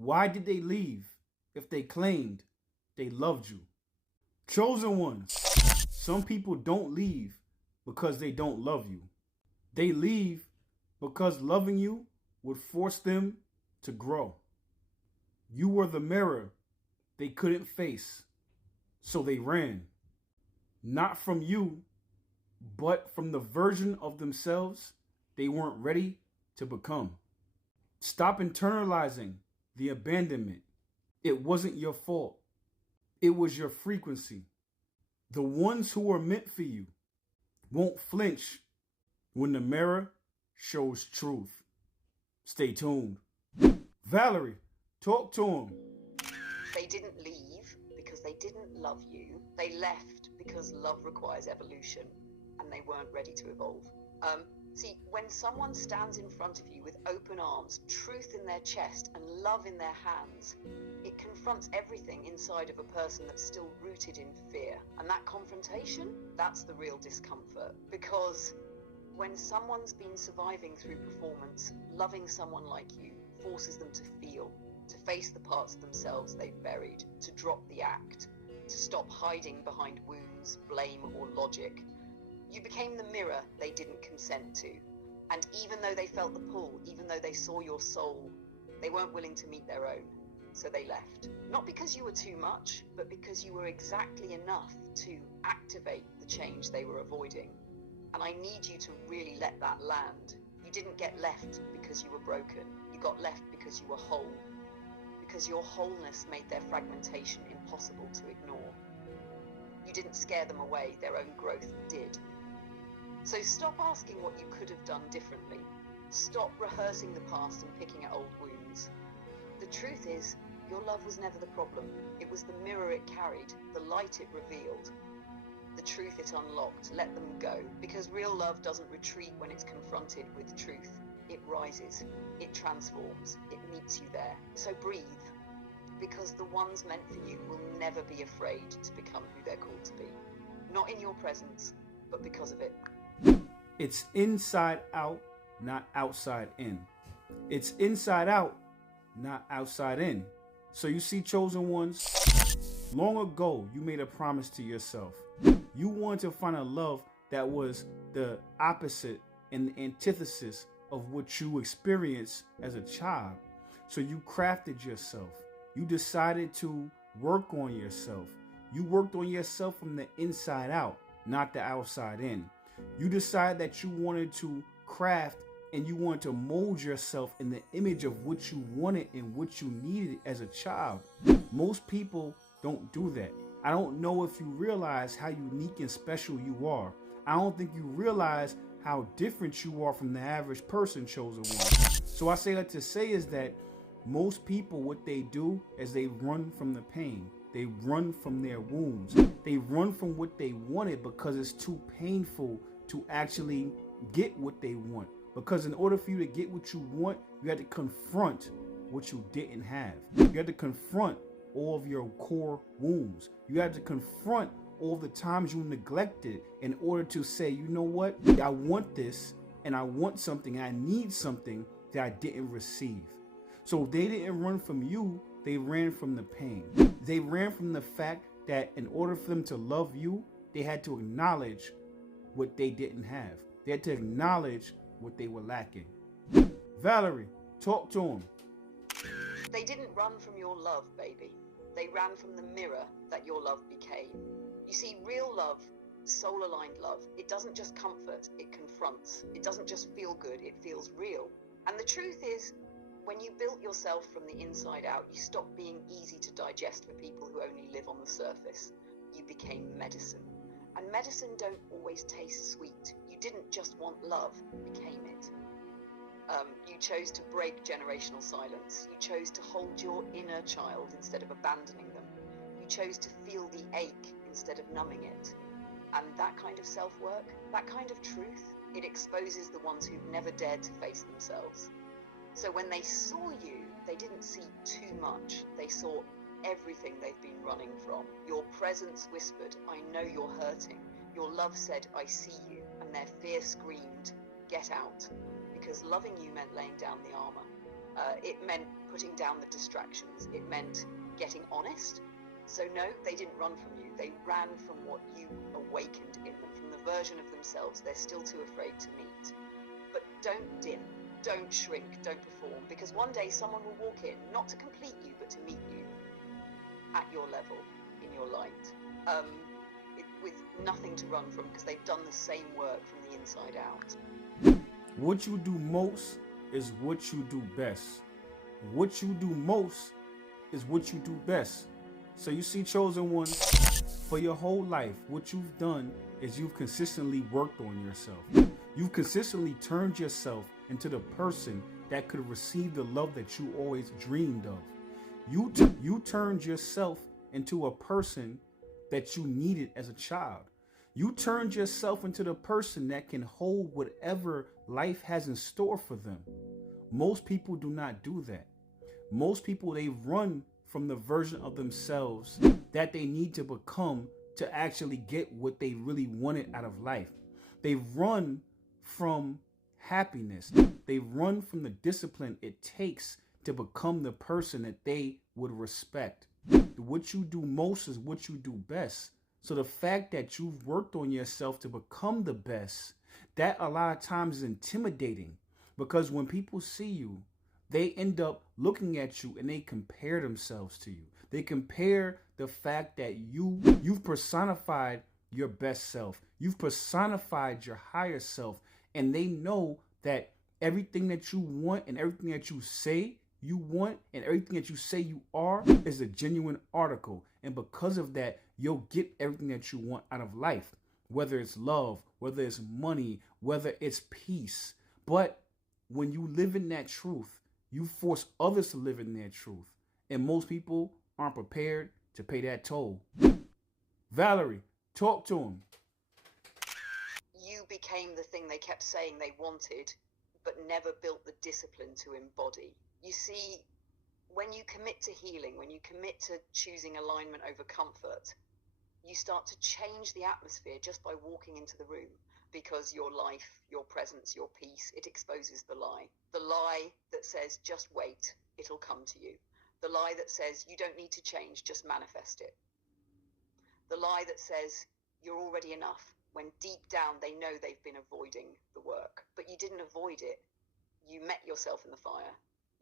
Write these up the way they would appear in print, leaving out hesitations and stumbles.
Why did they leave if they claimed they loved you? Chosen ones. Some people don't leave because they don't love you. They leave because loving you would force them to grow. You were the mirror they couldn't face, so they ran. Not from you, but from the version of themselves they weren't ready to become. Stop internalizing the abandonment. It wasn't your fault. It was your frequency. The ones who are meant for you won't flinch when the mirror shows truth. Stay tuned. Valerie, talk to him. They didn't leave because they didn't love you. They left because love requires evolution and they weren't ready to evolve. See, when someone stands in front of you with open arms, truth in their chest and love in their hands, it confronts everything inside of a person that's still rooted in fear. And that confrontation, that's the real discomfort. Because when someone's been surviving through performance, loving someone like you forces them to feel, to face the parts of themselves they've buried, to drop the act, to stop hiding behind wounds, blame, or logic. You became the mirror they didn't consent to. And even though they felt the pull, even though they saw your soul, they weren't willing to meet their own. So they left. Not because you were too much, but because you were exactly enough to activate the change they were avoiding. And I need you to really let that land. You didn't get left because you were broken. You got left because you were whole. Because your wholeness made their fragmentation impossible to ignore. You didn't scare them away, their own growth did. So stop asking what you could have done differently. Stop rehearsing the past and picking at old wounds. The truth is, your love was never the problem. It was the mirror it carried, the light it revealed, the truth it unlocked. Let them go, because real love doesn't retreat when it's confronted with truth. It rises, it transforms, it meets you there. So breathe, because the ones meant for you will never be afraid to become who they're called to be. Not in your presence, but because of it. It's inside out, not outside in. It's inside out, not outside in. So you see, chosen ones, long ago you made a promise to yourself. You wanted to find a love that was the opposite and the antithesis of what you experienced as a child. So you crafted yourself. You decided to work on yourself. You worked on yourself from the inside out, not the outside in. You decided that you wanted to craft and you wanted to mold yourself in the image of what you wanted and what you needed as a child. Most people don't do that. I don't know if you realize how unique and special you are. I don't think you realize how different you are from the average person, chosen one. So I say that to say is that most people, what they do is they run from the pain. They run from their wounds. They run from what they wanted because it's too painful to actually get what they want. Because in order for you to get what you want, you had to confront what you didn't have. You had to confront all of your core wounds. You had to confront all the times you neglected in order to say, you know what? I want this and I want something. I need something that I didn't receive. So they didn't run from you. They ran from the pain. They ran from the fact that in order for them to love you, they had to acknowledge what they didn't have. They had to acknowledge what they were lacking. Valerie, talk to him. They didn't run from your love, baby. They ran from the mirror that your love became. You see, real love, soul-aligned love, it doesn't just comfort, it confronts. It doesn't just feel good, it feels real. And the truth is, when you built yourself from the inside out, you stopped being easy to digest for people who only live on the surface. You became medicine. And medicine don't always taste sweet. You didn't just want love, you became it. You chose to break generational silence. You chose to hold your inner child instead of abandoning them. You chose to feel the ache instead of numbing it. And that kind of self-work, that kind of truth, it exposes the ones who've never dared to face themselves. So when they saw you, they didn't see too much. They saw everything they've been running from. Your presence whispered, I know you're hurting. Your love said, I see you. And their fear screamed, get out. Because loving you meant laying down the armor. It meant putting down the distractions. It meant getting honest. So no, they didn't run from you. They ran from what you awakened in them, from the version of themselves they're still too afraid to meet. But don't dim, don't shrink, don't perform, because one day someone will walk in, not to complete you, but to meet you at your level, in your light, with nothing to run from, because they've done the same work from the inside out. What you do most is what you do best. What you do most is what you do best. So you see, chosen one, for your whole life, what you've done is you've consistently worked on yourself. You've consistently turned yourself into the person that could receive the love that you always dreamed of. You turned yourself into a person that you needed as a child. You turned yourself into the person that can hold whatever life has in store for them. Most people do not do that. Most people, they run from the version of themselves that they need to become to actually get what they really wanted out of life. They run from happiness. They run from the discipline it takes to become the person that they would respect. What you do most is what you do best. So the fact that you've worked on yourself to become the best, that a lot of times is intimidating, because when people see you, they end up looking at you and they compare themselves to you. They compare the fact that you've personified your best self. You've personified your higher self. And they know that everything that you want and everything that you say you want and everything that you say you are is a genuine article. And because of that, you'll get everything that you want out of life, whether it's love, whether it's money, whether it's peace. But when you live in that truth, you force others to live in their truth. And most people aren't prepared to pay that toll. Valerie, talk to him. You became the thing they kept saying they wanted, but never built the discipline to embody. You see, when you commit to healing, when you commit to choosing alignment over comfort, you start to change the atmosphere just by walking into the room. Because your life, your presence, your peace, it exposes the lie. The lie that says, just wait, it'll come to you. The lie that says, you don't need to change, just manifest it. The lie that says, you're already enough, when deep down they know they've been avoiding the work. But you didn't avoid it. You met yourself in the fire.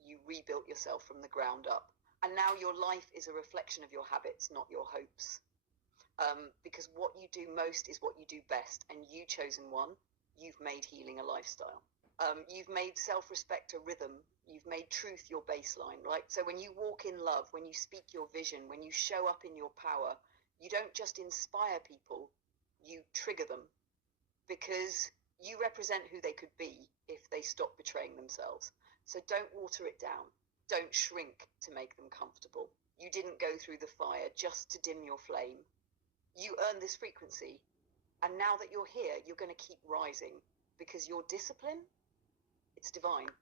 You rebuilt yourself from the ground up. And now your life is a reflection of your habits, not your hopes. Because what you do most is what you do best. And you, chosen one, you've made healing a lifestyle. You've made self-respect a rhythm. You've made truth your baseline, right? So when you walk in love, when you speak your vision, when you show up in your power, you don't just inspire people, you trigger them. Because you represent who they could be if they stop betraying themselves. So don't water it down. Don't shrink to make them comfortable. You didn't go through the fire just to dim your flame. You earned this frequency, and now that you're here, you're going to keep rising, because your discipline, it's divine.